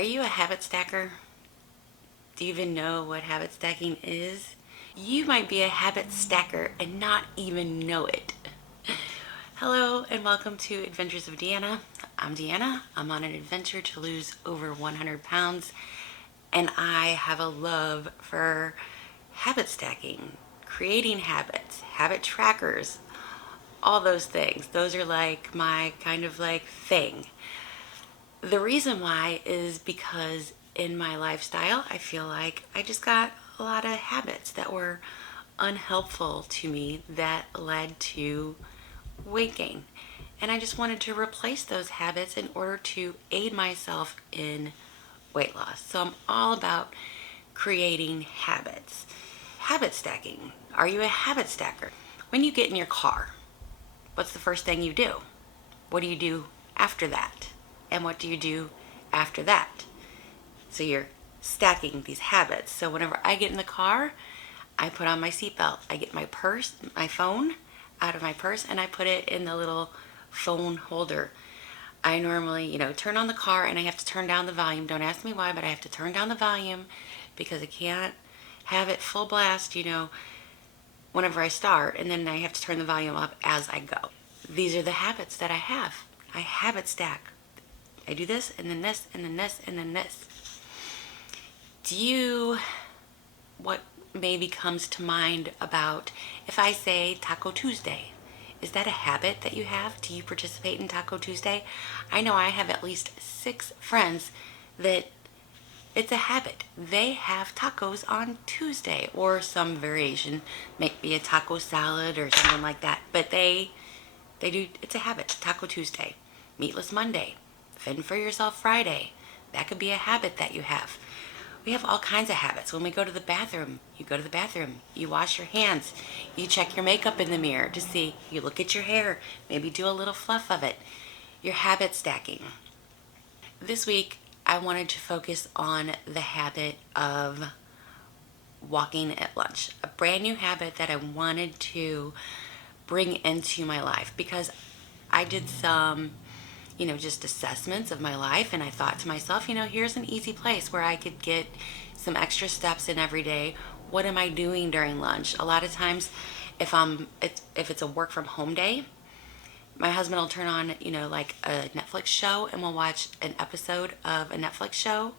Are you a habit stacker? Do you even know what habit stacking is? You might be a habit stacker and not even know it. Hello and welcome to Adventures of Deanna. I'm Deanna. I'm on an adventure to lose over 100 pounds and I have a love for habit stacking, creating habits, habit trackers, all those things. Those are like my kind of like thing. The reason why is because in my lifestyle, I feel like I just got a lot of habits that were unhelpful to me that led to weight gain. And I just wanted to replace those habits in order to aid myself in weight loss. So I'm all about creating habits. Habit stacking. Are you a habit stacker? When you get in your car, what's the first thing you do? What do you do after that? And what do you do after that? So you're stacking these habits. So whenever I get in the car, I put on my seatbelt. I get my purse, my phone out of my purse, and I put it in the little phone holder. I normally, turn on the car and I have to turn down the volume. Don't ask me why, but I have to turn down the volume because I can't have it full blast, whenever I start, and then I have to turn the volume up as I go. These are the habits that I have. I habit stack. I do this, and then this, and then this, and then this. What maybe comes to mind about if I say Taco Tuesday? Is that a habit that you have? Do you participate in Taco Tuesday? I know I have at least 6 friends that it's a habit. They have tacos on Tuesday or some variation, maybe a taco salad or something like that. But they do, it's a habit. Taco Tuesday, Meatless Monday, Fend for Yourself Friday. That could be a habit that you have. We have all kinds of habits. When we go to the bathroom, you go to the bathroom, you wash your hands, you check your makeup in the mirror to see, you look at your hair, maybe do a little fluff of it. You're habit stacking. This week, I wanted to focus on the habit of walking at lunch, a brand new habit that I wanted to bring into my life because I did some just assessments of my life, and I thought to myself, here's an easy place where I could get some extra steps in every day. What am I doing during lunch? A lot of times, if it's a work from home day, my husband will turn on, like a Netflix show, and we'll watch an episode of a Netflix show.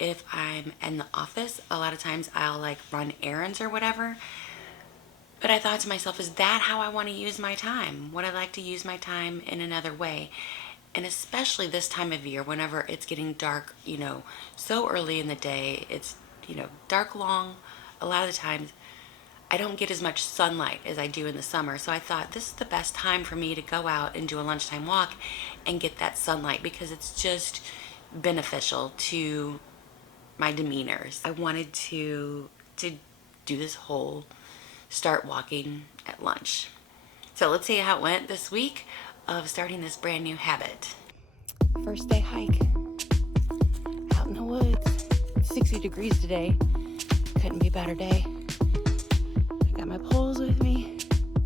If I'm in the office, a lot of times I'll like run errands or whatever. But I thought to myself, is that how I want to use my time? Would I like to use my time in another way? And especially this time of year, whenever it's getting dark, so early in the day, it's, dark long. A lot of the times I don't get as much sunlight as I do in the summer. So I thought this is the best time for me to go out and do a lunchtime walk and get that sunlight because it's just beneficial to my demeanors. I wanted to do this whole start walking at lunch. So let's see how it went this week of starting this brand new habit. First day hike out in the woods. 60 degrees today. Couldn't be a better day. I got my poles with me.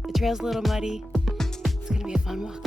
The trail's a little muddy. It's gonna be a fun walk.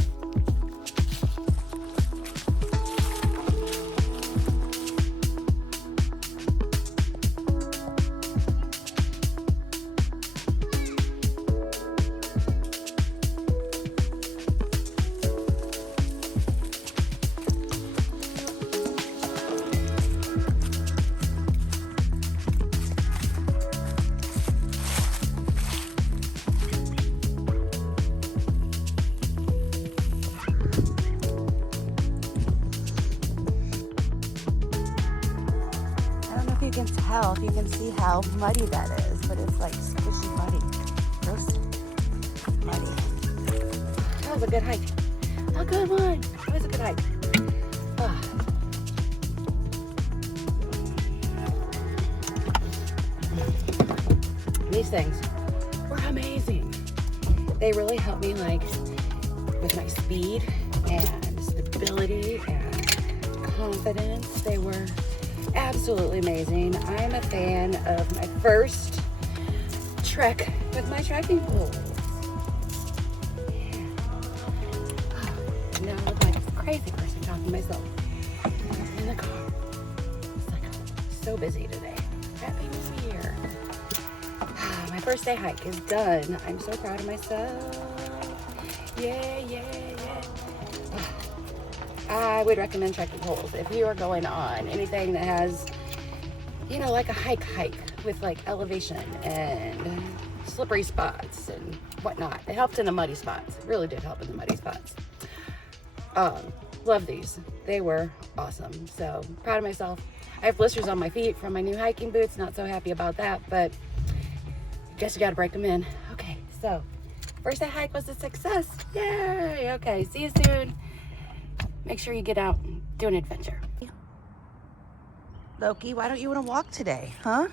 If you can see how muddy that is, but it's like squishy muddy. Gross. Muddy. That was a good hike. A good one. It was a good hike. These things were amazing. They really helped me with my speed and stability and confidence. They were absolutely amazing. I'm a fan of my first trek with my trekking poles. Yeah. Now I look like a crazy person talking to myself in the car. so busy today. Happy New Year. My first day hike is done. I'm so proud of myself. Yeah. I would recommend trekking poles if you are going on anything that has, you know, like a hike with like elevation and slippery spots and whatnot. It helped in the muddy spots. It really did help in the muddy spots. Love these. They were awesome. So proud of myself. I have blisters on my feet from my new hiking boots. Not so happy about that, but guess you gotta break them in. Okay, so first day hike was a success. Yay! Okay, see you soon. Make sure you get out and do an adventure. Loki, why don't you want to walk today, huh?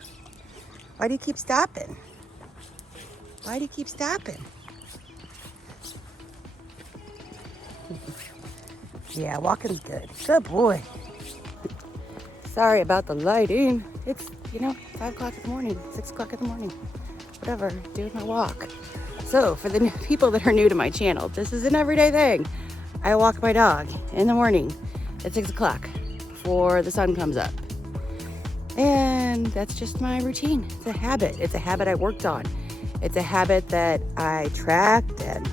Why do you keep stopping? Why do you keep stopping? Yeah, walking's good. Good boy. Sorry about the lighting. It's, 5 o'clock in the morning, 6 o'clock in the morning. Whatever, doing my walk. So, for the people that are new to my channel, this is an everyday thing. I walk my dog in the morning at 6 o'clock before the sun comes up. And that's just my routine. It's a habit. It's a habit I worked on. It's a habit that I tracked and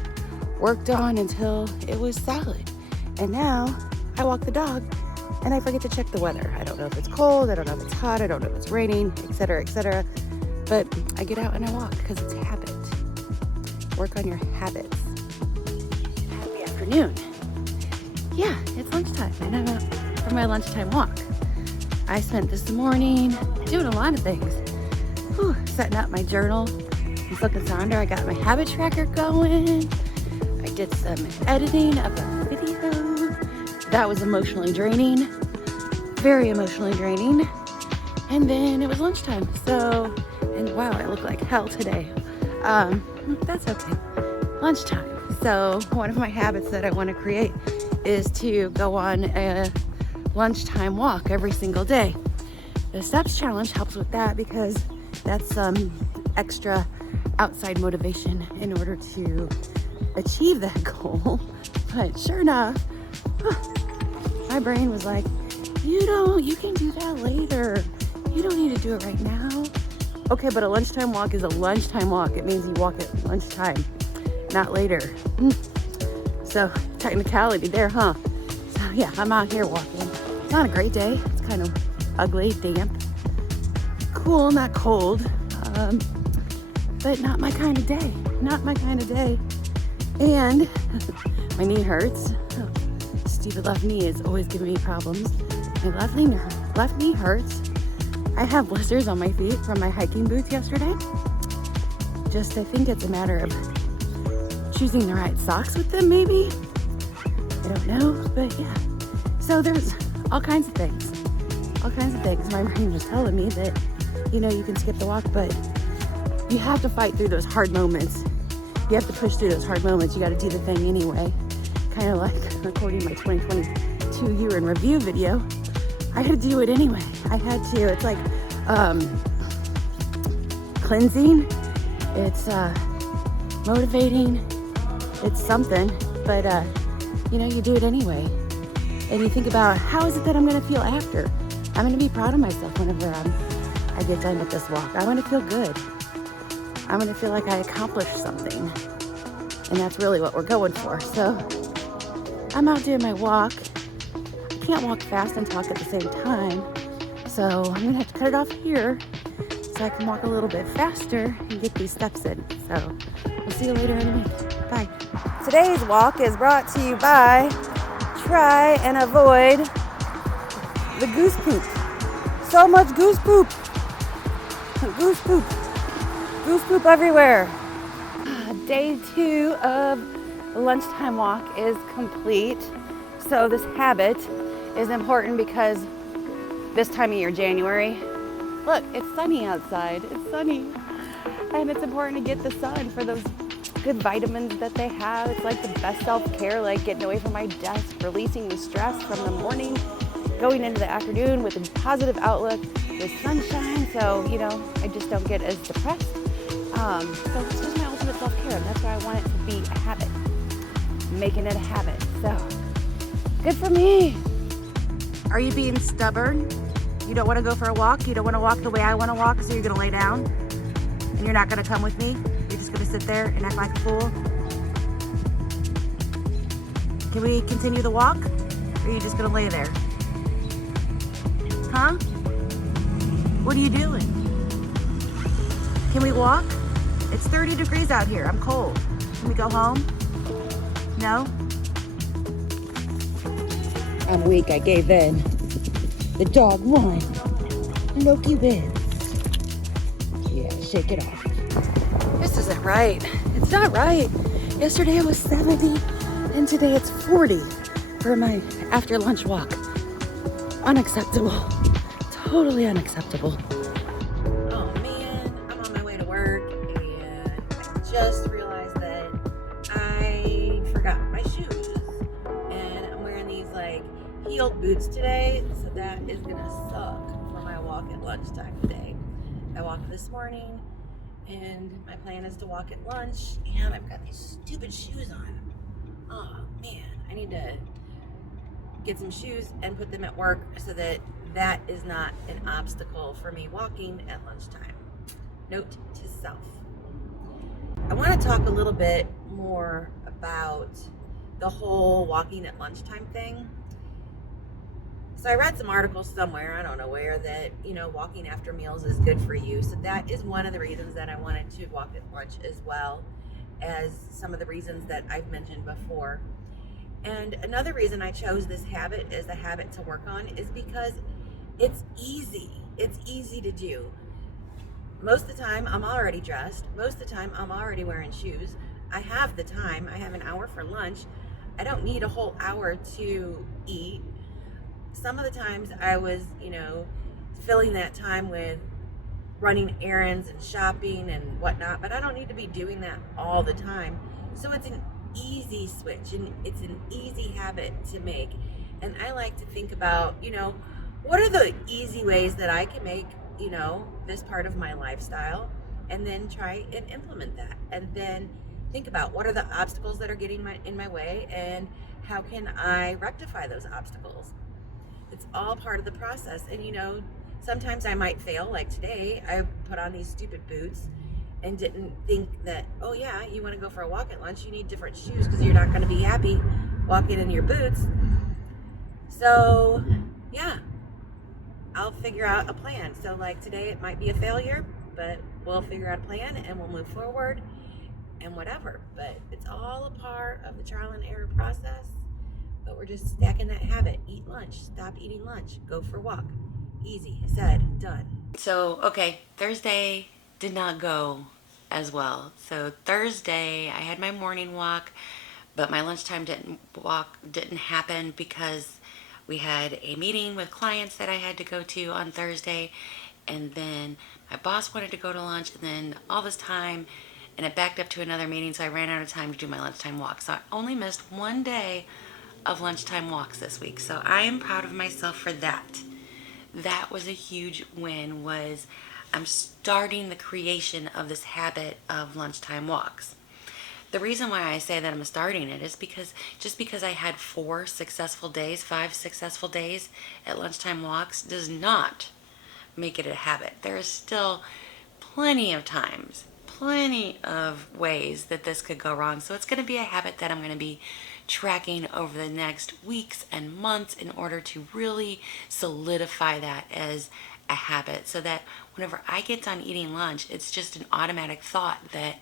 worked on until it was solid. And now I walk the dog and I forget to check the weather. I don't know if it's cold, I don't know if it's hot, I don't know if it's raining, etc., etc. But I get out and I walk because it's a habit. Work on your habits. Happy afternoon. Yeah, it's lunchtime and I'm out for my lunchtime walk. I spent this morning doing a lot of things. Setting up my journal. I'm looking sonder. I got my habit tracker going. I did some editing of a video. That was emotionally draining. Very emotionally draining. And then it was lunchtime. So, and wow, I look like hell today. That's okay. Lunchtime. So one of my habits that I want to create is to go on a lunchtime walk every single day. The steps challenge helps with that because that's some extra outside motivation in order to achieve that goal. But sure enough, my brain was like, you can do that later. You don't need to do it right now. Okay, but a lunchtime walk is a lunchtime walk. It means you walk at lunchtime, not later. So technicality there, huh? So yeah, I'm out here walking. It's not a great day. It's kind of ugly, damp, cool, not cold, but not my kind of day. Not my kind of day. And my knee hurts. Stupid left knee is always giving me problems. My left knee hurts. I have blisters on my feet from my hiking boots yesterday. I think it's a matter of choosing the right socks with them, maybe. I don't know, but yeah. So there's all kinds of things. My brain was telling me that, you can skip the walk, but you have to fight through those hard moments. You have to push through those hard moments. You got to do the thing anyway. Kind of like recording my 2022 year in review video. I had to do it anyway. I had to. It's like cleansing. It's motivating. It's something, but you do it anyway. And you think about, how is it that I'm going to feel after? I'm going to be proud of myself whenever I get done with this walk. I want to feel good. I'm going to feel like I accomplished something. And that's really what we're going for. So I'm out doing my walk. I can't walk fast and talk at the same time. So I'm going to have to cut it off here so I can walk a little bit faster and get these steps in. So we'll see you later in a minute. Bye. Today's walk is brought to you by Try and Avoid the Goose Poop. So much goose poop. Goose poop. Goose poop everywhere. Day 2 of the lunchtime walk is complete. So this habit is important because this time of year, January, look, it's sunny outside. It's sunny. And it's important to get the sun for those good vitamins that they have. It's like the best self-care, like getting away from my desk, releasing the stress from the morning, going into the afternoon with a positive outlook, with sunshine. So, I just don't get as depressed. So it's just my ultimate self-care. And that's why I want it to be a habit. Making it a habit. So good for me. Are you being stubborn? You don't want to go for a walk? You don't want to walk the way I want to walk, so you're going to lay down? And you're not going to come with me? You're just going to sit there and act like a fool? Can we continue the walk? Or are you just going to lay there? Huh? What are you doing? Can we walk? It's 30 degrees out here. I'm cold. Can we go home? No? I'm weak. I gave in. The dog won. Loki wins. Yeah, shake it off. This isn't right. It's not right. Yesterday it was 70, and today it's 40 for my after lunch walk. Unacceptable. Totally unacceptable. Oh man, I'm on my way to work, and I just realized that I forgot my shoes. And I'm wearing these like heeled boots today, so that is gonna suck for my walk at lunchtime today. I walked this morning, and my plan is to walk at lunch, and I've got these stupid shoes on. Oh man, I need to get some shoes and put them at work so that that is not an obstacle for me walking at lunchtime. Note to self. I want to talk a little bit more about the whole walking at lunchtime thing. So I read some articles somewhere, I don't know where, that, walking after meals is good for you. So that is one of the reasons that I wanted to walk at lunch, as well as some of the reasons that I've mentioned before. And another reason I chose this habit as a habit to work on is because it's easy. It's easy to do. Most of the time I'm already dressed. Most of the time I'm already wearing shoes. I have the time. I have an hour for lunch. I don't need a whole hour to eat. Some of the times I was, filling that time with running errands and shopping and whatnot, but I don't need to be doing that all the time. So it's an easy switch, and it's an easy habit to make. And I like to think about, what are the easy ways that I can make, this part of my lifestyle, and then try and implement that. And then think about what are the obstacles that are getting in my way, and how can I rectify those obstacles. It's all part of the process. And sometimes I might fail, like today I put on these stupid boots and didn't think that, oh yeah, you want to go for a walk at lunch, you need different shoes because you're not going to be happy walking in your boots. So yeah, I'll figure out a plan. So like today it might be a failure, but we'll figure out a plan and we'll move forward and whatever. But it's all a part of the trial and error process. But we're just stacking that habit. Eat lunch, stop eating lunch, go for a walk. Easy, said, done. So, okay, Thursday did not go as well. So Thursday I had my morning walk, but my lunchtime didn't happen because we had a meeting with clients that I had to go to on Thursday, and then my boss wanted to go to lunch, and then all this time, and it backed up to another meeting, so I ran out of time to do my lunchtime walk. So I only missed one day of lunchtime walks this week. So I am proud of myself for that. That was a huge win. I'm starting the creation of this habit of lunchtime walks. The reason why I say that I'm starting it is because I had 5 successful days at lunchtime walks does not make it a habit. There is still plenty of times, plenty of ways that this could go wrong. So it's going to be a habit that I'm going to be tracking over the next weeks and months in order to really solidify that as a habit, so that whenever I get done eating lunch, it's just an automatic thought that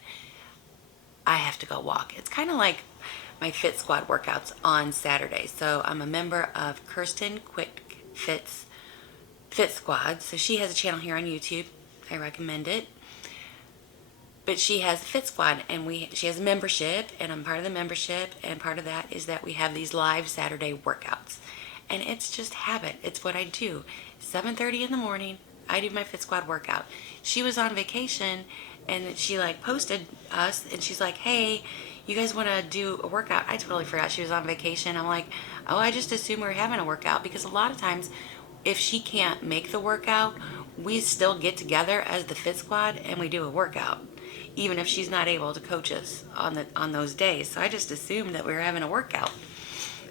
I have to go walk. It's kind of like my Fit Squad workouts on Saturday. So I'm a member of Kirsten Quick Fit Squad. So she has a channel here on YouTube. I recommend it. But she has Fit Squad, and she has a membership, and I'm part of the membership, and part of that is that we have these live Saturday workouts. And it's just habit. It's what I do. 7:30 in the morning, I do my Fit Squad workout. She was on vacation, and she posted us, and she's like, hey, you guys want to do a workout? I totally forgot she was on vacation. I'm like, oh, I just assume we're having a workout, because a lot of times if she can't make the workout, we still get together as the Fit Squad and we do a workout, even if she's not able to coach us on those days. So I just assumed that we were having a workout.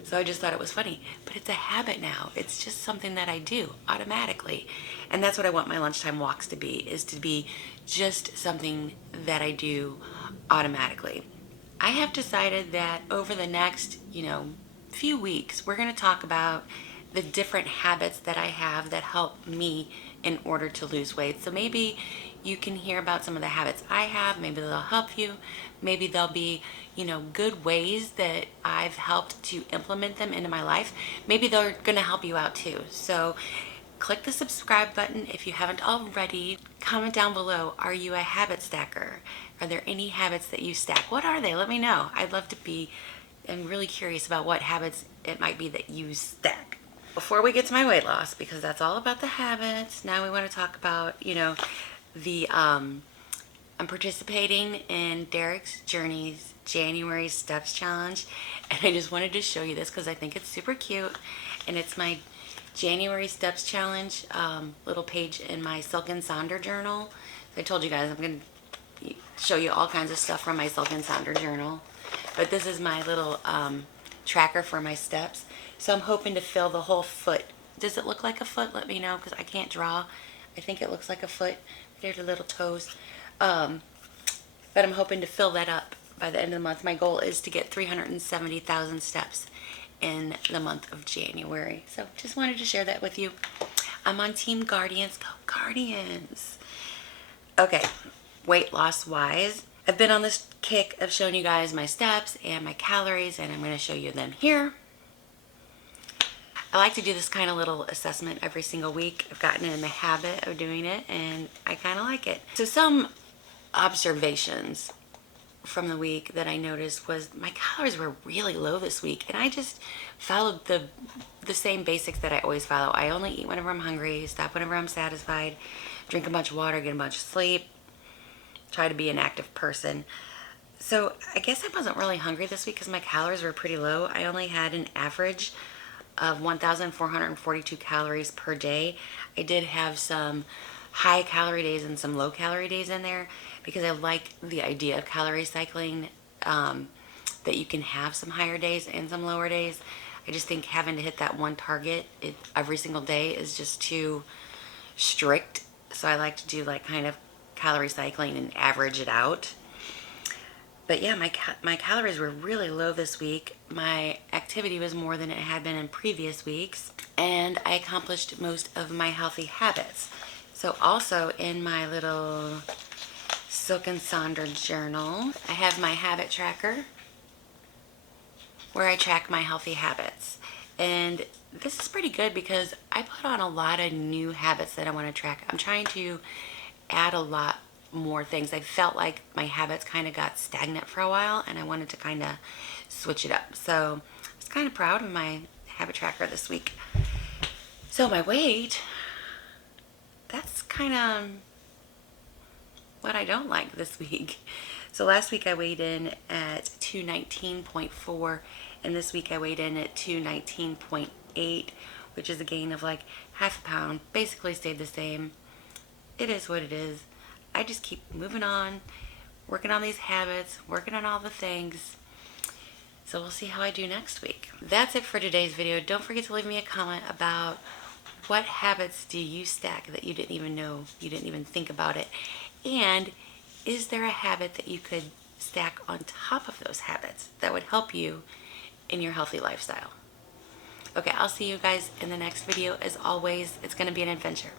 So I just thought it was funny. But it's a habit now. It's just something that I do automatically. And that's what I want my lunchtime walks to be, is to be just something that I do automatically. I have decided that over the next, few weeks, we're going to talk about the different habits that I have that help me in order to lose weight. So maybe you can hear about some of the habits I have. Maybe they'll help you. Maybe they'll be, good ways that I've helped to implement them into my life. Maybe they're going to help you out too. So click the subscribe button if you haven't already. Comment down below, are you a habit stacker? Are there any habits that you stack? What are they? Let me know. I'd love to be, I'm really curious about what habits it might be that you stack. Before we get to my weight loss, because that's all about the habits, now we want to talk about, I'm participating in Derek's Journey's January Steps Challenge, and I just wanted to show you this because I think it's super cute, and it's my January Steps Challenge little page in my Silk and Sonder journal. I told you guys I'm going to show you all kinds of stuff from my Silk and Sonder journal, but this is my little tracker for my steps. So I'm hoping to fill the whole foot. Does it look like a foot? Let me know, because I can't draw. I think it looks like a foot. There's the little toes. But I'm hoping to fill that up by the end of the month. My goal is to get 370,000 steps in the month of January. So just wanted to share that with you. I'm on Team Guardians. Go Guardians! Okay, weight loss wise, I've been on this kick of showing you guys my steps and my calories, and I'm going to show you them here. I like to do this kind of little assessment every single week. I've gotten in the habit of doing it, and I kind of like it. So some observations from the week that I noticed was my calories were really low this week, and I just followed the same basics that I always follow. I only eat whenever I'm hungry, stop whenever I'm satisfied, drink a bunch of water, get a bunch of sleep, try to be an active person. So I guess I wasn't really hungry this week because my calories were pretty low. I only had an average of 1,442 calories per day. I did have some high calorie days and some low calorie days in there because I like the idea of calorie cycling, that you can have some higher days and some lower days. I just think having to hit that one target every single day is just too strict. So I like to do like kind of calorie cycling and average it out. But yeah, my calories were really low this week. My activity was more than it had been in previous weeks, and I accomplished most of my healthy habits. So also in my little Silk and Sonder journal, I have my habit tracker where I track my healthy habits. And this is pretty good because I put on a lot of new habits that I want to track. I'm trying to add a lot more things. I felt like my habits kind of got stagnant for a while, and I wanted to kind of switch it up. So I was kind of proud of my habit tracker this week. So my weight, that's kind of what I don't like this week. So last week I weighed in at 219.4, and this week I weighed in at 219.8, which is a gain of like half a pound. Basically stayed the same. It is what it is. I just keep moving on, working on these habits, working on all the things. So we'll see how I do next week. That's it for today's video. Don't forget to leave me a comment about what habits do you stack that you didn't even know, you didn't even think about it. And is there a habit that you could stack on top of those habits that would help you in your healthy lifestyle? Okay, I'll see you guys in the next video. As always, it's going to be an adventure.